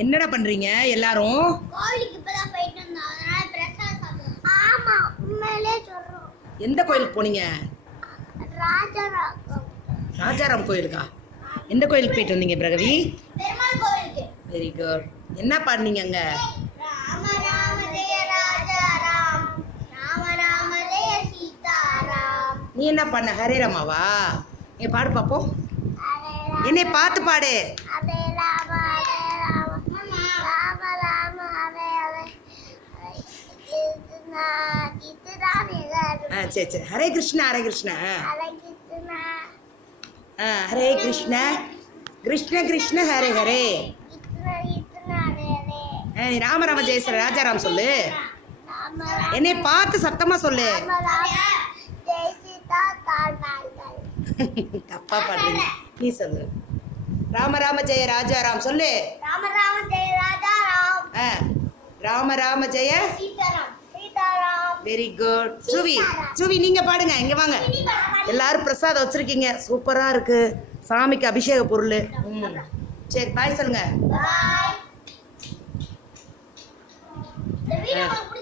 என்னடா பண்றீங்க எல்லாரும்? கோவிலுக்கு இப்பதான் போயிட்டு வந்தோம். அதனால பிரசாதம் சாப்பிடுறோம். ஆமா, உண்மையிலே சொல்றோம். எந்த கோயிலுக்கு போனீங்க? ராஜாராம். ராஜாராம் கோயிலுக்கா? எந்த கோயிலுக்கு போயிட்டு வந்தீங்க பிரகவி? பெருமாள் கோவிலுக்கு. Very good. என்ன பாடுனீங்க அங்க? ராம ராம ஜெய ராஜாராம், ராம ராம ஜெய சீதாராம். நீ என்ன பாடின? ஹரே ராமாவா? நீ பாடு பாப்போம். என்னை பார்த்து பாடு. ஹரே ராம ஹரே ராம, ராம ராம ஹரே ஹரே, கிருஷ்ணா கிருஷ்ணா ஹரே சரி சரி. ஹரே கிருஷ்ணா ஹரே கிருஷ்ணா. கிருஷ்ணா ஹரே கிருஷ்ண கிருஷ்ண கிருஷ்ண ஹரே ஹரே. கிருஷ்ணா கிருஷ்ணா ஹரே ஹரே. நீ ராம ராம ஜெய ஸ்ரீ ராஜாராம் சொல்லு. ராம என்னை பார்த்து சத்தமா சொல்லு. ராம ராம ஜெய சீதா தாழ்வாள். தப்பா பாடுறீங்க. நீ சொல்லு. ராம ராம ஜெய ராஜாராம் சொல்லு. ராம ராம ஜெய ராஜாராம், ராம ராம ஜெய. சீதாராம் சீதாராம். Very good. சுவி சுவி நீங்க பாடுங்க. இங்க வாங்க. எல்லாரும் பிரசாதம் வச்சிருக்கீங்க. சூப்பரா இருக்கு. சாமிக்கு அபிஷேக பொருள். சரி பாய் சொல்லுங்க. பாய். இந்த வீடியோ உங்களுக்கு